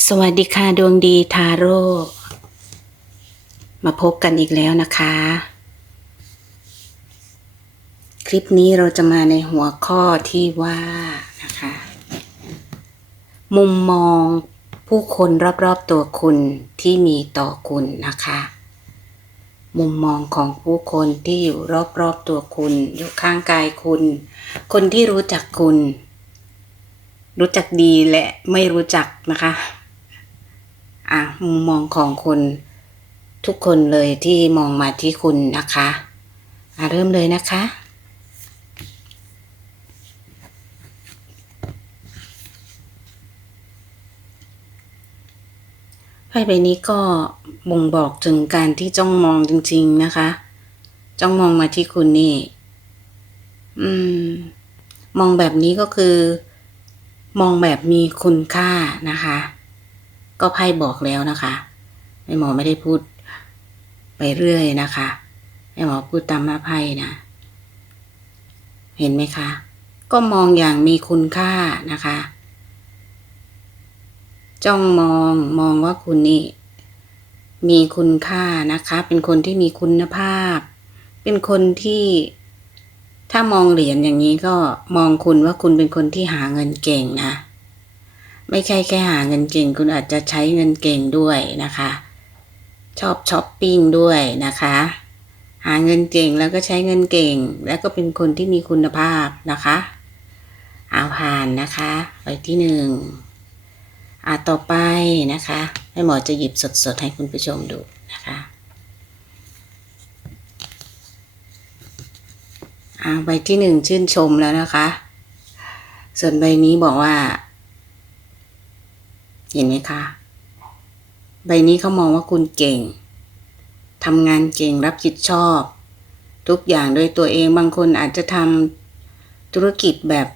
สวัสดีค่ะดวงดีทาโร่มาพบกันอีกแล้วนะคะ คลิปนี้เราจะมาในหัวข้อที่ว่านะคะ มุมมองผู้คนรอบๆตัวคุณที่มีต่อคุณนะคะ มุมมองของผู้คนที่อยู่รอบๆตัวคุณ อยู่ข้างกายคุณ คนที่รู้จักคุณรู้จักดีและไม่รู้จักนะคะ อะมุมมองของคนทุกคนเลยที่มองมาที่คุณนะคะอะเริ่มเลยนะคะไพ่ใบนี้ก็บ่งบอกถึงการที่จ้องมองจริง ๆนะคะ จ้องมองมาที่คุณนี่ อืม มองแบบนี้ก็คือ มองแบบมีคุณค่านะคะ ก็ไพ่บอกแล้วนะคะแม่หมอไม่ได้พูดไปเรื่อยนะคะแม่หมอพูดตามหน้าไพ่นะ เห็นไหมคะ ก็มองอย่างมีคุณค่านะคะ จ้องมองมองว่าคุณนี่มีคุณค่านะคะ เป็นคนที่มีคุณภาพ เป็นคนที่ถ้ามองเหรียญอย่างนี้ก็มองคุณว่าคุณเป็นคนที่หาเงินเก่งนะ ไม่ใช่แค่หาเงินเก่ง คุณอาจจะใช้เงินเก่งด้วยนะคะ ชอบช้อปปิ้งด้วยนะคะ หาเงินเก่งแล้วก็ใช้เงินเก่ง แล้วก็เป็นคนที่มีคุณภาพนะคะเอาผ่านนะคะไปที่หนึ่งอ่าต่อไปนะคะให้หมอจะหยิบสดๆให้คุณผู้ชมดูนะคะอ่าใบที่หนึ่งชื่นชมแล้วนะคะ ส่วนใบนี้บอกว่า เห็นไหมคะ ใบนี้เขามองว่าคุณเก่งทำงานเก่งรับผิดชอบ ทุกอย่างโดยตัวเองบางคนอาจจะทำธุรกิจแบบ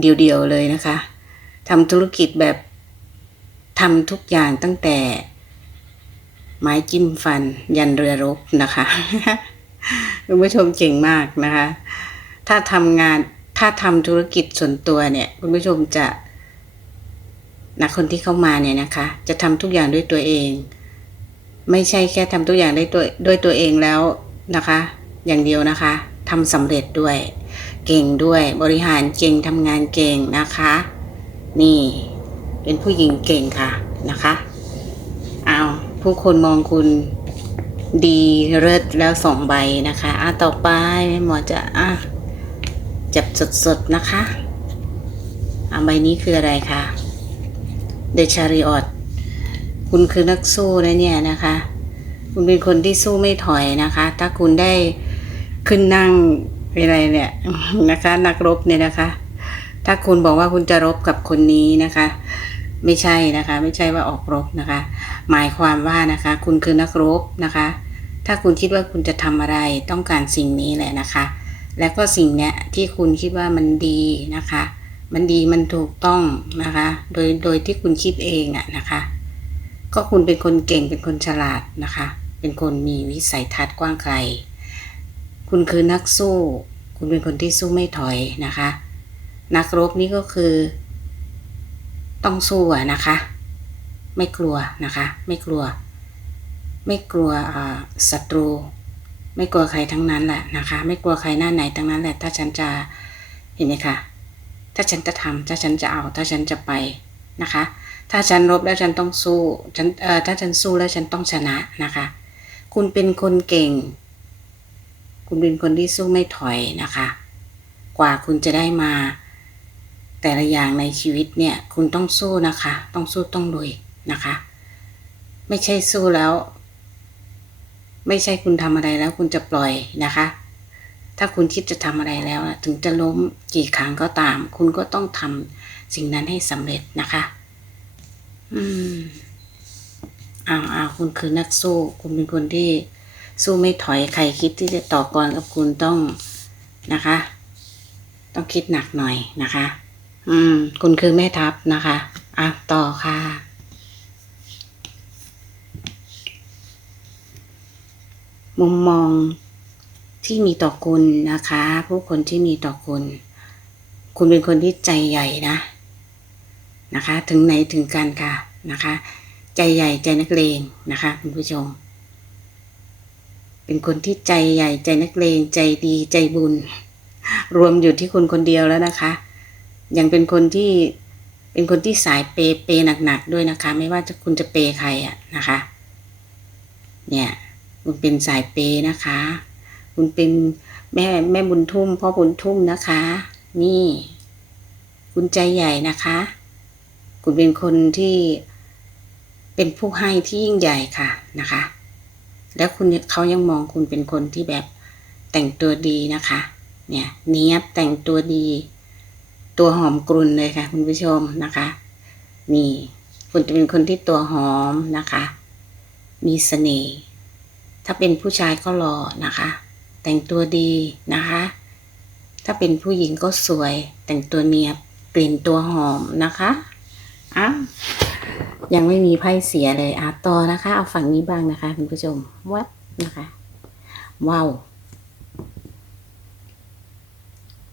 เดี่ยวๆเลยนะคะทำธุรกิจแบบทำทุกอย่างตั้งแต่ ไม้จิ้มฟัน ยันเรือรบนะคะคุณผู้ชมเก่งมากนะคะ ถ้าทำงานถ้าทำธุรกิจส่วนตัวเนี่ย คุณผู้ชมจะ นะคนที่เข้ามาเนี่ยนะคะ จะทำทุกอย่างด้วยตัวเอง ไม่ใช่แค่ทำทุกอย่างได้ตัวด้วยตัวเองแล้วนะคะ อย่างเดียวนะคะทำสำเร็จด้วย เก่งด้วยบริหารเก่งทำงานเก่งนะคะ นี่เป็นผู้หญิงเก่งค่ะนะคะเอาผู้คนมองคุณดีเลิศแล้วสองใบนะคะอะต่อไปแม่หมอจะอะจับสดๆนะคะอะใบนี้คืออะไรคะ เดชาริออตคุณคือนักสู้นะเนี่ยนะคะ คุณเป็นคนที่สู้ไม่ถอยนะคะ ถ้าคุณได้ขึ้นนั่งอะไรเนี่ยนะคะ นักรบเนี่ยนะคะ ถ้าคุณบอกว่าคุณจะรบกับคนนี้นะคะ ไม่ใช่นะคะ ไม่ใช่ว่าออกรบนะคะ หมายความว่านะคะ คุณคือนักรบนะคะ ถ้าคุณคิดว่าคุณจะทำอะไรต้องการสิ่งนี้แหละนะคะ แล้วก็สิ่งเนี้ยที่คุณคิดว่ามันดีนะคะ มันดีมันถูกต้องนะคะ โดยโดยที่คุณคิดเองอะนะคะ ก็คุณเป็นคนเก่งเป็นคนฉลาดนะคะ เป็นคนมีวิสัยทัศน์กว้างไกล คุณคือนักสู้ คุณเป็นคนที่สู้ไม่ถอยนะคะ นักรบนี่ก็คือ ต้องสู้อะนะคะ ไม่กลัวนะคะ ไม่กลัว ไม่กลัวศัตรู ไม่กลัวใครทั้งนั้นแหละนะคะ ไม่กลัวใครหน้าไหนทั้งนั้นแหละ ถ้าฉันจะเห็นไหมคะ ถ้าฉันจะทำถ้าฉันจะเอา ถ้าฉันจะไปนะคะ ถ้าฉันรบแล้วฉันต้องสู้ฉันเอ่อถ้าฉันสู้แล้วฉันต้องชนะนะคะ คุณเป็นคนเก่ง คุณเป็นคนที่สู้ไม่ถอยนะคะ กว่าคุณจะได้มา แต่ละอย่างในชีวิตเนี่ย คุณต้องสู้นะคะ ต้องสู้ต้องลุยนะคะ ไม่ใช่สู้แล้ว ไม่ใช่คุณทำอะไรแล้วคุณจะปล่อยนะคะ ถ้าคุณคิดจะทำอะไรแล้วนะถึงจะล้มกี่ครั้งก็ตาม คุณก็ต้องทำสิ่งนั้นให้สำเร็จนะคะ อืมอ้าวอ้าวคุณคือนักสู้ คุณเป็นคนที่สู้ไม่ถอยใครคิดที่จะต่อกรกับคุณต้องนะคะ ต้องคิดหนักหน่อยนะคะ อืม คุณคือแม่ทัพนะคะอะต่อค่ะมุมมอง ที่มีต่อคุณนะคะ ผู้คนที่มีต่อคุณ คุณเป็นคนที่ใจใหญ่นะนะคะ ถึงไหนถึงกันค่ะนะคะ ใจใหญ่ใจนักเลงนะคะคุณผู้ชม เป็นคนที่ใจใหญ่ใจนักเลงใจดีใจบุญ รวมอยู่ที่คุณคนเดียวแล้วนะคะ ยังเป็นคนที่เป็นคนที่สายเปย์เปย์หนักๆด้วยนะคะ ไม่ว่าจะคุณจะเปย์ใครอะนะคะ เนี่ยคุณเป็นสายเปย์นะคะ คุณเป็นแม่แม่บุญทุ่มพ่อบุญทุ่มนะคะ นี่ คุณใจใหญ่นะคะ คุณเป็นคนที่เป็นผู้ให้ที่ยิ่งใหญ่ค่ะนะคะ แล้วคุณเขายังมองคุณเป็นคนที่แบบแต่งตัวดีนะคะ เนี่ยเนี้ยบแต่งตัวดี ตัวหอมกรุ่นเลยค่ะ คุณผู้ชมนะคะ นี่ คุณจะเป็นคนที่ตัวหอมนะคะ มีเสน่ห์ถ้าเป็นผู้ชายก็หล่อนะคะ แต่งตัวดีนะคะ ถ้าเป็นผู้หญิงก็สวย แต่งตัวเนียบกลิ่นตัวหอมนะคะอ้าวยังไม่มีไพ่เสียเลยอะต่อนะคะ เอาฝั่งนี้บ้างนะคะคุณผู้ชมแวบนะคะว้าว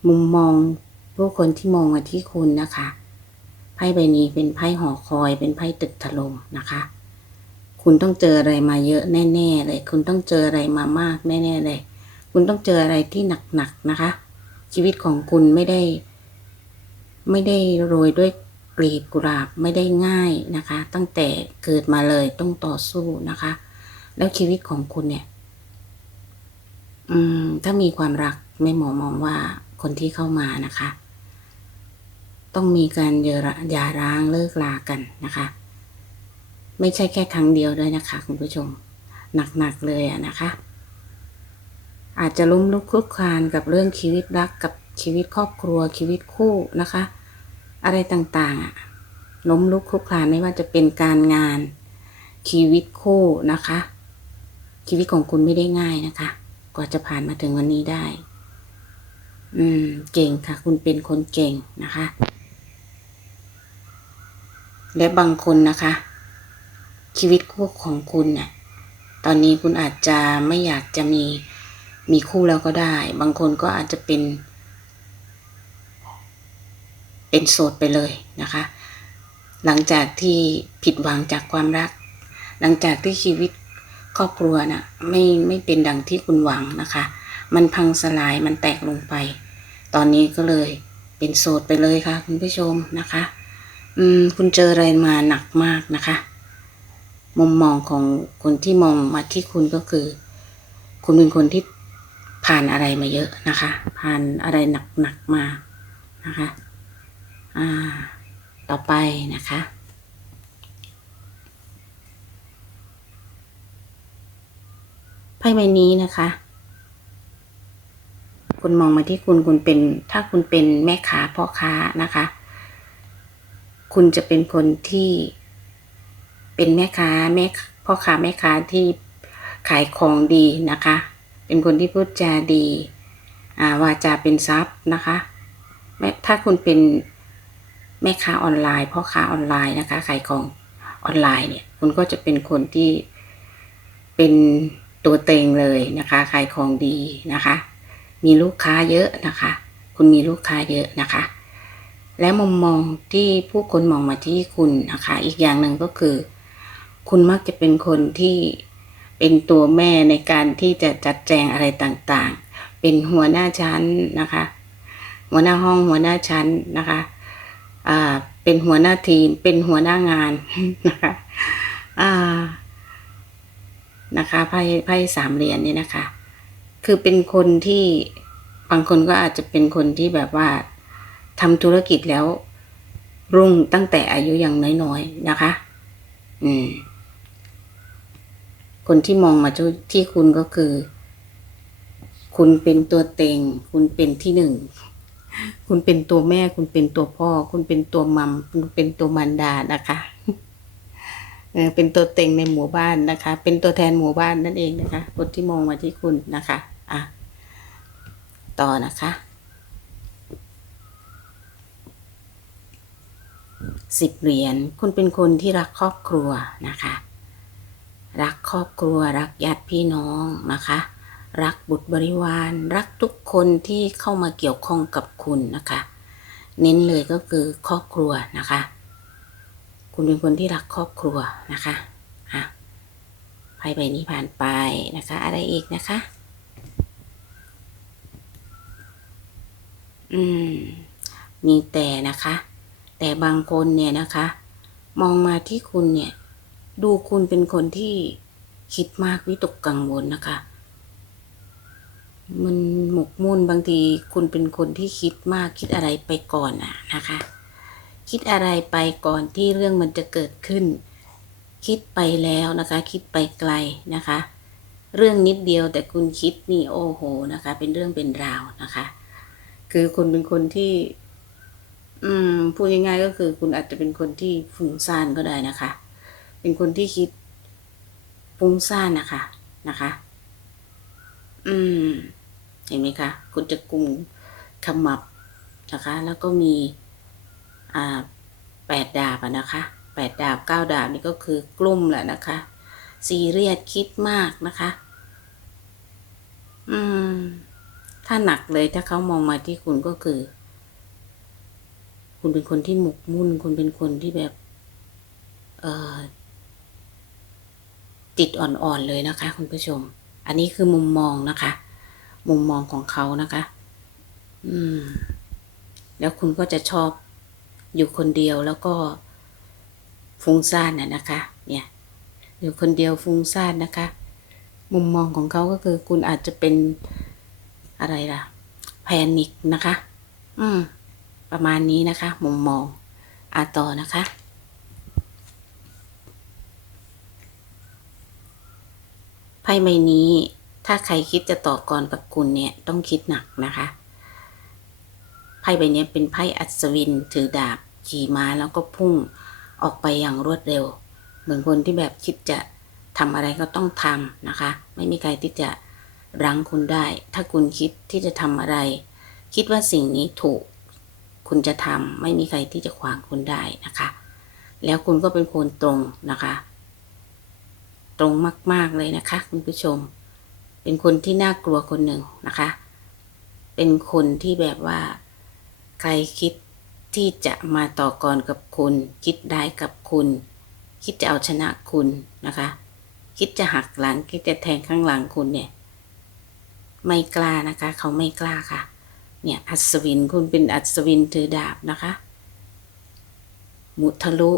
มุมมองผู้คนที่มองมาที่คุณนะคะไพ่ใบนี้เป็นไพ่หอคอย เป็นไพ่ตึกถล่มนะคะ คุณต้องเจออะไรมาเยอะแน่ ๆ เลย คุณต้องเจออะไรมามากแน่ ๆ เลย คุณต้องเจออะไรที่หนักๆนะคะ ชีวิตของคุณไม่ได้ ไม่ได้โรยด้วยกลีบกุหลาบไม่ได้ง่ายนะคะ ตั้งแต่เกิดมาเลยต้องต่อสู้นะคะ แล้วชีวิตของคุณเนี่ย อืม ถ้ามีความรักไม่หมอมองว่าคนที่เข้ามานะคะ ต้องมีการเยาย่าร้างเลิกลากันนะคะ ไม่ใช่แค่ครั้งเดียวด้วยนะคะ คุณผู้ชม หนักๆเลยอะนะคะ อาจจะล้มลุกคลุกคลานกับเรื่องชีวิตรักกับชีวิตครอบครัวชีวิตคู่นะคะ อะไรต่างๆอะล้มลุกคลุกคลานไม่ว่าจะเป็นการงานชีวิตคู่นะคะ ชีวิตของคุณไม่ได้ง่ายนะคะ กว่าจะผ่านมาถึงวันนี้ได้ อืม เก่งค่ะ คุณเป็นคนเก่งนะคะ และบางคนนะคะ ชีวิตคู่ของคุณเนี่ยตอนนี้คุณอาจจะไม่อยากจะมี มีคู่แล้วก็ได้ บางคนก็อาจจะเป็น เป็นโสดไปเลยนะคะ หลังจากที่ผิดหวังจากความรัก หลังจากที่ชีวิตครอบครัวน่ะไม่ไม่เป็นดังที่คุณหวังนะคะ มันพังสลายมันแตกลงไป ตอนนี้ก็เลยเป็นโสดไปเลยค่ะ คุณผู้ชมนะคะ อืมคุณเจออะไรมาหนักมากนะคะ มุมมองของคนที่มองมาที่คุณก็คือ คุณเป็นคนที่ ผ่านอะไรมาเยอะนะคะ ผ่านอะไรหนักๆมานะคะอ่าต่อไปนะคะไพ่ใบนี้นะคะ คุณมองมาที่คุณคุณเป็น ถ้าคุณเป็นแม่ค้าพ่อค้านะคะ คุณจะเป็นคนที่เป็นแม่ค้าแม่พ่อค้าแม่ค้าที่ขายของดีนะคะ เป็นคนที่พูดจาดีอ่าวาจาเป็นทรัพย์นะคะแม้ถ้าคุณเป็นแม่ค้าออนไลน์พ่อค้าออนไลน์นะคะขายของออนไลน์เนี่ย คุณก็จะเป็นคนที่เป็นตัวเต็งเลยนะคะขายของดีนะคะ มีลูกค้าเยอะนะคะ คุณมีลูกค้าเยอะนะคะ และมุมมองที่ผู้คนมองมาที่คุณนะคะ อีกอย่างหนึ่งก็คือ คุณมักจะเป็นคนที่ เป็นตัวแม่ในการที่จะจัดแจงอะไรต่างๆ เป็นหัวหน้าชั้นนะคะ หัวหน้าห้องหัวหน้าชั้นนะคะอ่าเป็นหัวหน้าทีม เป็นหัวหน้างานนะคะอ่านะคะไพ่ไพ่สามเหรียญนี่นะคะ คือเป็นคนที่บางคนก็อาจจะเป็นคนที่แบบว่าทำธุรกิจแล้วรุ่งตั้งแต่อายุยังน้อยๆนะคะ อืม คนที่มองมาที่คุณก็คือ คุณเป็นตัวเต็ง คุณเป็นที่หนึ่ง คุณเป็นตัวแม่ คุณเป็นตัวพ่อ คุณเป็นตัวมัม คุณเป็นตัวมันดานะคะเออเป็นตัวเต็งในหมู่บ้านนะคะ เป็นตัวแทนหมู่บ้านนั่นเองนะคะ คนที่มองมาที่คุณนะคะ อะ ต่อนะคะสิบเหรียญคุณเป็นคนที่รักครอบครัวนะคะ รักครอบครัว รักญาติพี่น้องนะคะ รักบุตรบริวาร รักทุกคนที่เข้ามาเกี่ยวข้องกับคุณนะคะ เน้นเลยก็คือครอบครัวนะคะ คุณเป็นคนที่รักครอบครัวนะคะอะไพ่ใบนี้ผ่านไปนะคะ อะไรอีกนะคะ อืม มีแต่นะคะ แต่บางคนเนี่ยนะคะ มองมาที่คุณเนี่ย ดูคุณเป็นคนที่คิดมากวิตกกังวลนะคะ มันหมกมุ่นบางทีคุณเป็นคนที่คิดมากคิดอะไรไปก่อนอะนะคะ คิดอะไรไปก่อนที่เรื่องมันจะเกิดขึ้น คิดไปแล้วนะคะ คิดไปไกลนะคะ เรื่องนิดเดียวแต่คุณคิดนี่โอ้โหนะคะ เป็นเรื่องเป็นราวนะคะ คือคุณเป็นคนที่ อืมพูดง่ายๆก็คือคุณอาจจะเป็นคนที่ฟุ้งซ่านก็ได้นะคะ เป็นคนที่คิดฟุ้งซ่านนะคะนะคะ อืม เห็นไหมคะคุณจะกุมขมับนะคะ แล้วก็มีอ่าแปดดาบนะคะแปดดาบเก้าดาบนี่ก็คือกลุ่มแหละนะคะซีเรียสคิดมากนะคะ อืม ถ้าหนักเลยถ้าเขามองมาที่คุณก็คือ คุณเป็นคนที่หมกมุ่น คุณเป็นคนที่แบบ เอ่อ ติดอ่อนๆเลยนะคะ คุณผู้ชม อันนี้คือมุมมองนะคะ มุมมองของเขานะคะ อืม แล้วคุณก็จะชอบอยู่คนเดียวแล้วก็ฟุ้งซ่านน่ะนะคะ เนี่ย อยู่คนเดียวฟุ้งซ่านนะคะ มุมมองของเขาก็คือคุณอาจจะเป็นอะไรล่ะ แพนิคนะคะ อืม ประมาณนี้นะคะ มุมมอง อาต่อนะคะ ไพ่ใบนี้ ถ้าใครคิดจะต่อกรกับคุณเนี่ยต้องคิดหนักนะคะ ไพ่ใบนี้เป็นไพ่อัศวินถือดาบขี่ม้าแล้วก็พุ่งออกไปอย่างรวดเร็ว เหมือนคนที่แบบคิดจะทำอะไรก็ต้องทำนะคะ ไม่มีใครที่จะรั้งคุณได้ ถ้าคุณคิดที่จะทำอะไร คิดว่าสิ่งนี้ถูก คุณจะทำไม่มีใครที่จะขวางคุณได้นะคะ แล้วคุณก็เป็นคนตรงนะคะ ตรงมาก ๆเลยนะคะ คุณผู้ชม เป็นคนที่น่ากลัวคนหนึ่งนะคะ เป็นคนที่แบบว่า ใครคิดที่จะมาต่อกรกับคุณ คิดได้กับคุณ คิดจะเอาชนะคุณนะคะ คิดจะหักหลังคิดจะแทงข้างหลังคุณเนี่ย ไม่กล้านะคะ เขาไม่กล้าค่ะ เนี่ยอัศวินคุณเป็นอัศวินถือดาบนะคะมุทะลุ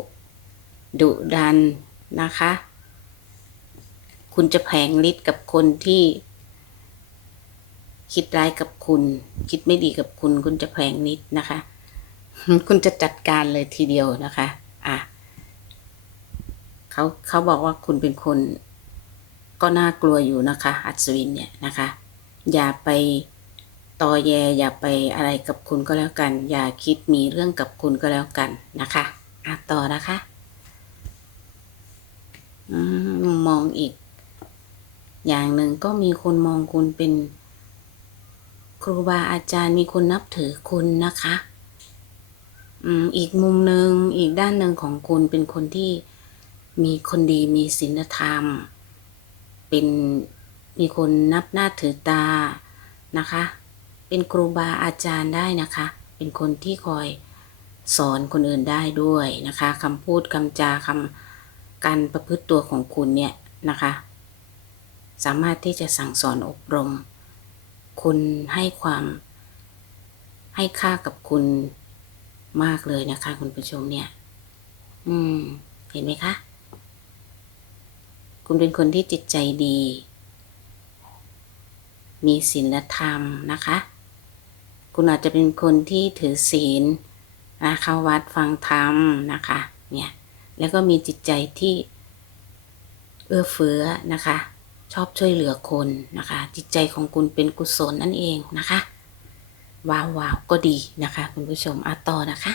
ดุดันนะคะ คุณจะแผงฤทธิ์กับคนที่ คิดร้ายกับคุณ คิดไม่ดีกับคุณ คุณจะแผงนิดนะคะ คุณจะจัดการเลยทีเดียวนะคะ อะเขาเขาบอกว่าคุณเป็นคน ก็น่ากลัวอยู่นะคะ อัศวินเนี่ยนะคะ อย่าไปตอแยอย่าไปอะไรกับคุณก็แล้วกัน อย่าคิดมีเรื่องกับคุณก็แล้วกันนะคะอะต่อนะคะ อืมมองอีก อย่างหนึ่งก็มีคนมองคุณเป็นครูบาอาจารย์มีคนนับถือคุณนะคะอีกมุมหนึ่งอีกด้านหนึ่งของคุณเป็นคนที่มีคนดีมีศีลธรรม เป็นมีคนนับหน้าถือตานะคะ เป็นครูบาอาจารย์ได้นะคะ เป็นคนที่คอยสอนคนอื่นได้ด้วยนะคะคำพูดคำจาคำการประพฤติตัวของคุณเนี่ยนะคะ สามารถที่จะสั่งสอนอบรม คุณให้ความให้ค่ากับคุณมากเลยนะคะ คุณผู้ชมเนี่ย อืม เห็นไหมคะ คุณเป็นคนที่จิตใจดี มีศีลธรรมนะคะ คุณอาจจะเป็นคนที่ถือศีลนะเข้าวัดฟังธรรมนะคะ เนี่ย แล้วก็มีจิตใจที่เอื้อเฟื้อนะคะ ชอบช่วยเหลือคนนะคะ จิตใจของคุณเป็นกุศลนั่นเองนะคะ ว้าวว้าวก็ดีนะคะ คุณผู้ชมอะต่อนะคะ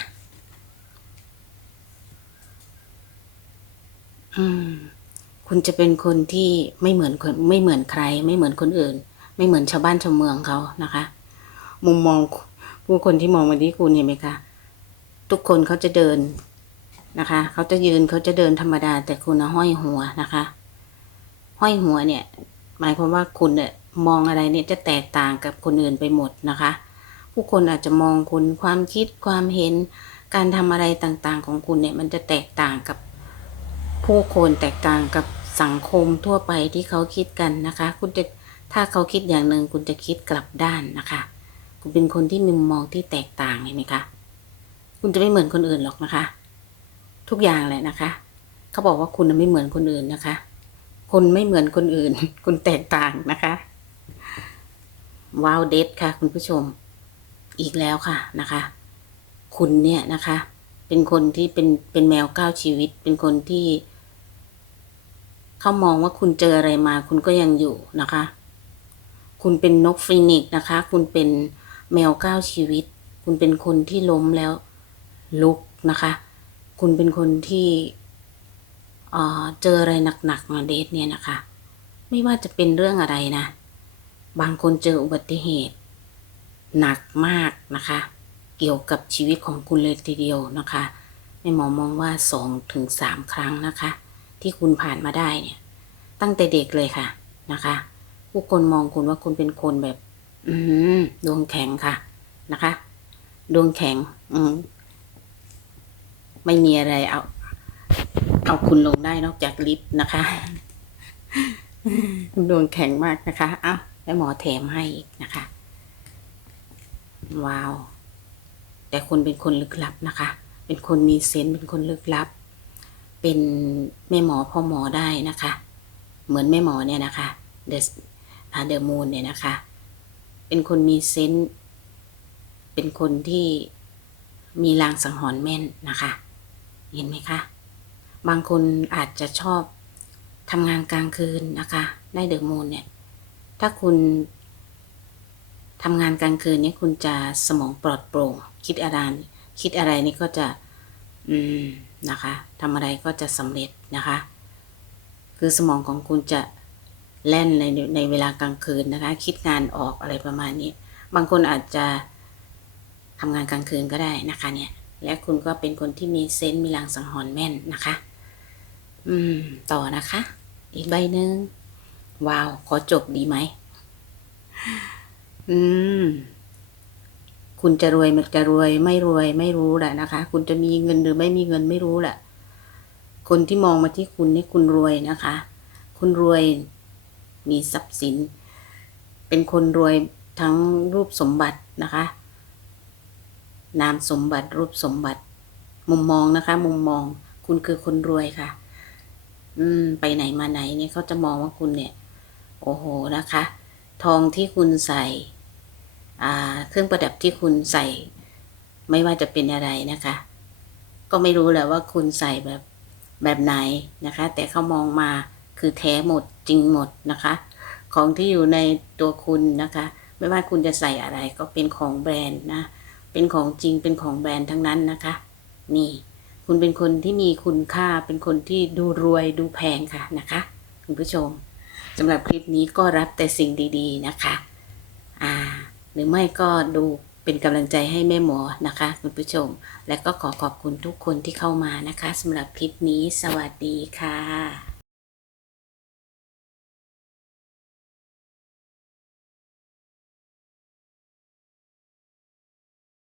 อืม คุณจะเป็นคนที่ไม่เหมือนคนไม่เหมือนใคร ไม่เหมือนคนอื่น ไม่เหมือนชาวบ้านชาวเมืองเขานะคะ มุมมองผู้คนที่มองมาที่คุณเห็นไหมคะทุกคนเขาจะเดินนะคะ เขาจะยืนเขาจะเดินธรรมดา แต่คุณห้อยหัวนะคะ ห้อยหัวเนี่ย หมายความว่าคุณเนี่ยมองอะไรเนี่ยจะแตกต่างกับคนอื่นไปหมดนะคะ ผู้คนอาจจะมองคุณความคิดความเห็น การทำอะไรต่างๆของคุณเนี่ยมันจะแตกต่างกับผู้คนแตกต่างกับสังคมทั่วไปที่เขาคิดกันนะคะ คุณจะถ้าเขาคิดอย่างหนึ่งคุณจะคิดกลับด้านนะคะ คุณเป็นคนที่มีมุมมองที่แตกต่างเห็นไหมคะคุณจะไม่เหมือนคนอื่นหรอกนะคะ ทุกอย่างแหละนะคะ เขาบอกว่าคุณไม่เหมือนคนอื่นนะคะ คนไม่เหมือนคนอื่น คุณแตกต่างนะคะ ว้าวเดทค่ะ คุณผู้ชม อีกแล้วค่ะนะคะ คุณเนี่ยนะคะ เป็นคนที่เป็นเป็นแมวเก้าชีวิต เป็นคนที่เขามองว่าคุณเจออะไรมา คุณก็ยังอยู่นะคะ คุณเป็นนกฟีนิกซ์นะคะ คุณเป็นแมวเก้าชีวิต คุณเป็นคนที่ล้มแล้วลุกนะคะ คุณเป็นคนที่ เจออะไรหนักๆมาเดทเนี่ยนะคะ ไม่ว่าจะเป็นเรื่องอะไรนะ บางคนเจออุบัติเหตุ หนักมากนะคะ เกี่ยวกับชีวิตของคุณเลยทีเดียวนะคะแม่หมอมองว่าสองถึงสามครั้งนะคะ ที่คุณผ่านมาได้เนี่ย ตั้งแต่เด็กเลยค่ะนะคะ ผู้คนมองคุณว่าคุณเป็นคนแบบ อืดวงแข็งค่ะนะคะ ดวงแข็ง อืมไม่มีอะไรเอา เอาคุณลงได้นอกจากลิฟต์นะคะดวงแข็งมากนะคะ เอ้าแล้วหมอแถมให้อีกนะคะ ว้าว แต่คุณเป็นคนลึกลับนะคะ เป็นคนมีเซนเป็นคนลึกลับ เป็นแม่หมอพ่อหมอได้นะคะ เหมือนแม่หมอเนี่ยนะคะเดอะเดอะมูนเนี่ยนะคะ เป็นคนมีเซนเป็นคนที่มีลางสังหรณ์แม่นนะคะ เห็นไหมคะ บางคนอาจจะชอบทำงานกลางคืนนะคะ ได้เดอะมูนเนี่ย ถ้าคุณทำงานกลางคืนเนี่ยคุณจะสมองปลอดโปร่ง คิดอะไรคิดอะไรนี่ก็จะอืมนะคะทำอะไรก็จะสำเร็จนะคะ คือสมองของคุณจะแล่นในในเวลากลางคืนนะคะ คิดงานออกอะไรประมาณนี้ บางคนอาจจะทำงานกลางคืนก็ได้นะคะเนี่ยและคุณก็เป็นคนที่มีเซนส์มีลางสังหรณ์แม่นนะคะ อืม ต่อนะคะ อีกใบหนึ่งว้าว ขอจบดีไหม อืม คุณจะรวยมันจะรวย ไม่รวยไม่รู้แหละนะคะ คุณจะมีเงินหรือไม่มีเงินไม่รู้แหละ คนที่มองมาที่คุณนี่คุณรวยนะคะ คุณรวยมีทรัพย์สิน เป็นคนรวยทั้งรูปสมบัตินะคะ นามสมบัติรูปสมบัติ มุมมองนะคะ มุมมอง คุณคือคนรวยค่ะ อืม ไปไหนมาไหนเนี่ยเขาจะมองว่าคุณเนี่ย โอ้โหนะคะ ทองที่คุณใส่ อ่า เครื่องประดับที่คุณใส่ ไม่ว่าจะเป็นอะไรนะคะ ก็ไม่รู้แหละว่าคุณใส่แบบแบบไหนนะคะ แต่เขามองมาคือแท้หมดจริงหมดนะคะ ของที่อยู่ในตัวคุณนะคะ ไม่ว่าคุณจะใส่อะไรก็เป็นของแบรนด์นะ เป็นของจริงเป็นของแบรนด์ทั้งนั้นนะคะ นี่ คุณเป็นคนที่มีคุณค่าเป็นคนที่ดูรวยดูแพงค่ะนะคะคุณผู้ชมสำหรับคลิปนี้ก็รับแต่สิ่งดีๆนะคะ อ่า หรือไม่ก็ดูเป็นกำลังใจให้แม่หมอนะคะ คุณผู้ชม และก็ขอขอบคุณทุกคนที่เข้ามานะคะสำหรับคลิปนี้สวัสดีค่ะ